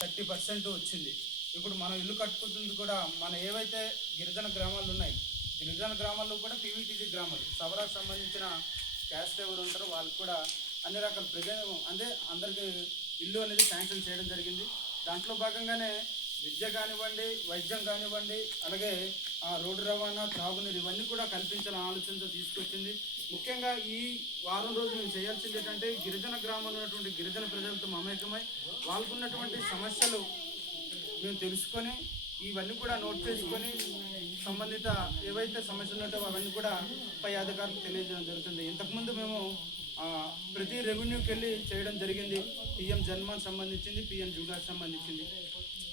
30% వచ్చింది. ఇప్పుడు మనం ఇల్లు కట్టుకుంటుంది కూడా మన ఏవైతే గిరిజన గ్రామాలు ఉన్నాయి, గిరిజన గ్రామాల్లో కూడా పీవీటీజీ గ్రామాలు సవరాకు సంబంధించిన క్యాస్ట్ ఎవరు ఉంటారో వాళ్ళకి కూడా అన్ని రకాల అంటే అందరికీ ఇల్లు అనేది శాంక్షన్ చేయడం జరిగింది. దాంట్లో భాగంగానే విద్య కానివ్వండి, వైద్యం కానివ్వండి, అలాగే రోడ్డు రవాణా, త్రాగునీరు ఇవన్నీ కూడా కల్పించాలని ఆలోచనతో తీసుకొచ్చింది. ముఖ్యంగా ఈ వారం రోజులు మేము చేయాల్సింది ఏంటంటే గిరిజన గ్రామంలో ఉన్నటువంటి గిరిజన ప్రజలతో మమేకమై వాళ్ళకు ఉన్నటువంటి సమస్యలు మేము తెలుసుకొని ఇవన్నీ కూడా నోట్ చేసుకొని సంబంధిత ఏవైతే సమస్యలు ఉంటాయో అవన్నీ కూడా పై అధికారులకు తెలియజేయడం జరుగుతుంది. ఇంతకుముందు మేము ప్రతి రెవెన్యూకి వెళ్ళి చేయడం జరిగింది. పిఎం జన్మన్ సంబంధించింది, పిఎం జుగాకి సంబంధించింది.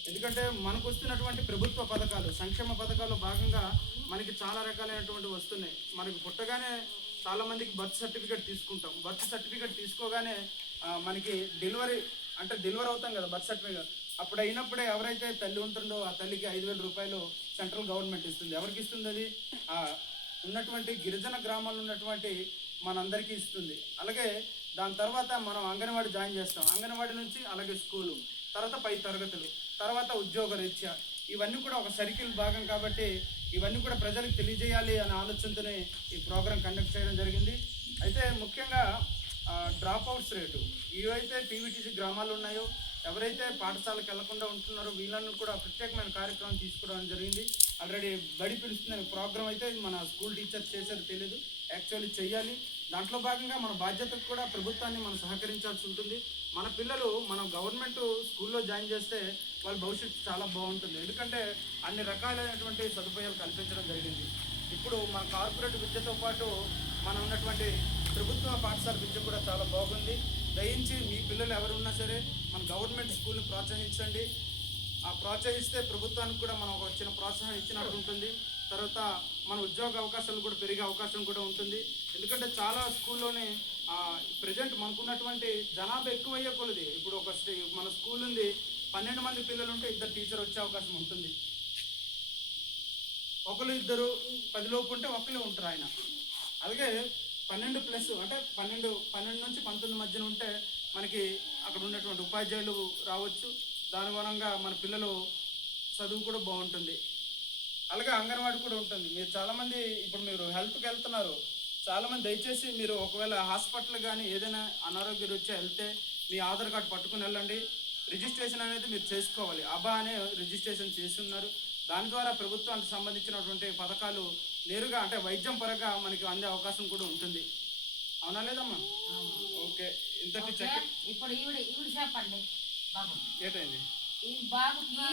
ఎందుకంటే మనకు వస్తున్నటువంటి ప్రభుత్వ పథకాలు, సంక్షేమ పథకాల్లో భాగంగా మనకి చాలా రకాలైనటువంటి వస్తున్నాయి. మనకి పుట్టగానే చాలామందికి బర్త్ సర్టిఫికేట్ తీసుకుంటాం. బర్త్ సర్టిఫికేట్ తీసుకోగానే మనకి డెలివరీ అవుతాం కదా బర్త్ సర్టిఫికేట్. అప్పుడు అయినప్పుడే ఎవరైతే తల్లి ఉంటుందో ఆ తల్లికి 5,000 రూపాయలు సెంట్రల్ గవర్నమెంట్ ఇస్తుంది. ఎవరికి ఇస్తుంది? అది ఉన్నటువంటి గిరిజన గ్రామాల్లో ఉన్నటువంటి మనందరికీ ఇస్తుంది. అలాగే దాని తర్వాత మనం అంగన్వాడీ జాయిన్ చేస్తాం. అంగన్వాడీ నుంచి అలాగే స్కూలు, తర్వాత పై తరగతులు, తర్వాత ఉద్యోగ రీత్యా ఇవన్నీ కూడా ఒక సర్కిల్ భాగం కాబట్టి ఇవన్నీ కూడా ప్రజలకు తెలియజేయాలి అనే ఆలోచనతోనే ఈ ప్రోగ్రాం కండక్ట్ చేయడం జరిగింది. అయితే ముఖ్యంగా డ్రాప్ అవుట్స్ రేటు ఏవైతే పీవీటీసీ గ్రామాలు ఉన్నాయో, ఎవరైతే పాఠశాలకు వెళ్లకుండా ఉంటున్నారో వీళ్ళను కూడా ప్రత్యేకమైన కార్యక్రమం తీసుకోవడం జరిగింది. ఆల్రెడీ బడి పిలుస్తున్న ప్రోగ్రాం అయితే మన స్కూల్ టీచర్స్ చేసేది తెలియదు, యాక్చువల్లీ చేయాలి. దాంట్లో భాగంగా మన బాధ్యతకు కూడా ప్రభుత్వాన్ని మనం సహకరించాల్సి ఉంటుంది. మన పిల్లలు మనం గవర్నమెంట్ స్కూల్లో జాయిన్ చేస్తే వాళ్ళ భవిష్యత్తు చాలా బాగుంటుంది. ఎందుకంటే అన్ని రకాలైనటువంటి సదుపాయాలు కల్పించడం జరిగింది. ఇప్పుడు మన కార్పొరేట్ విద్యతో పాటు మనం ఉన్నటువంటి ప్రభుత్వ పాఠశాల విద్య కూడా చాలా బాగుంది. దయించి మీ పిల్లలు ఎవరున్నా సరే మన గవర్నమెంట్ స్కూల్ని ప్రోత్సహించండి. ప్రోత్సహిస్తే ప్రభుత్వానికి కూడా మనం ఒక చిన్న ప్రోత్సాహం ఇచ్చినట్టు ఉంటుంది. తర్వాత మన ఉద్యోగ అవకాశాలు కూడా పెరిగే అవకాశం కూడా ఉంటుంది. ఎందుకంటే చాలా స్కూల్లోనే ప్రజెంట్ మనకున్నటువంటి జనాభా ఎక్కువయ్యే కొలది ఇప్పుడు మన స్కూల్ ఉంది, 12 మంది పిల్లలు ఉంటే 2 టీచర్ వచ్చే అవకాశం ఉంటుంది. ఒకరు 2 10 లోపు ఉంటే ఒకరే ఉంటారు ఆయన. అలాగే 12+ అంటే 12 నుంచి 19 మధ్యన ఉంటే మనకి అక్కడ ఉన్నటువంటి ఉపాధ్యాయులు రావచ్చు. దాని మూలంగా మన పిల్లలు చదువు కూడా బాగుంటుంది. అలాగే అంగన్వాడీ కూడా ఉంటుంది. మీరు చాలామంది ఇప్పుడు మీరు హెల్త్కి వెళ్తున్నారు, చాలామంది దయచేసి మీరు ఒకవేళ హాస్పిటల్ కానీ ఏదైనా అనారోగ్య రీత్యా వెళ్తే మీ ఆధార్ కార్డు పట్టుకుని వెళ్ళండి. రిజిస్ట్రేషన్ అనేది మీరు చేసుకోవాలి. అబా అనే రిజిస్ట్రేషన్ చేసి ఉన్నారు. దాని ద్వారా ప్రభుత్వానికి సంబంధించినటువంటి పథకాలు నేరుగా అంటే వైద్యం పరంగా మనకి అందే అవకాశం కూడా ఉంటుంది. అవునా లేదమ్మా? ఓకే. ఇంతటి ఇప్పుడు చెప్పండి బాబు, ఏంటండి ఈ బాబుకి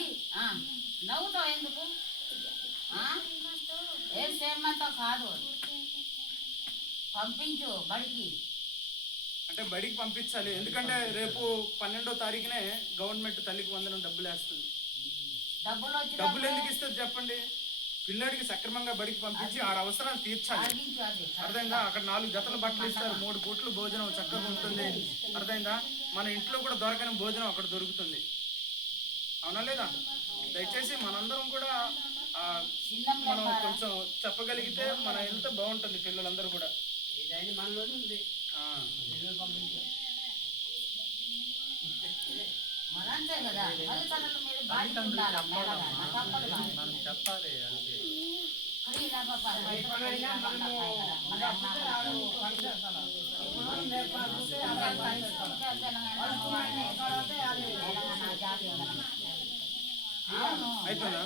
నవ్వుతావు ఎందుకు? ఏం చేయమంతో కాదు, పంపించు బడికి. అంటే బడికి పంపించాలి. ఎందుకంటే రేపు 12వ తారీఖునే గవర్నమెంట్ తల్లికి వందనం డబ్బులు వేస్తుంది. డబ్బులు ఎందుకు ఇస్తుంది చెప్పండి? పిల్లడికి సక్రమంగా బడికి పంపించి ఆడ అవసరాలు తీర్చాలి. అర్థమైందా? అక్కడ 4 జతల బట్టలు ఇస్తారు, 3 పూట్లు భోజనం చక్కగా ఉంటుంది. అర్థమైందా? మన ఇంట్లో కూడా దొరకని భోజనం అక్కడ దొరుకుతుంది. అవునా లేదా? దయచేసి మనందరం కూడా మనం కొంచెం చెప్పగలిగితే మన హెల్త్ బాగుంటుంది. పిల్లలందరూ కూడా చెప్పాలి. అయిపోయిందా?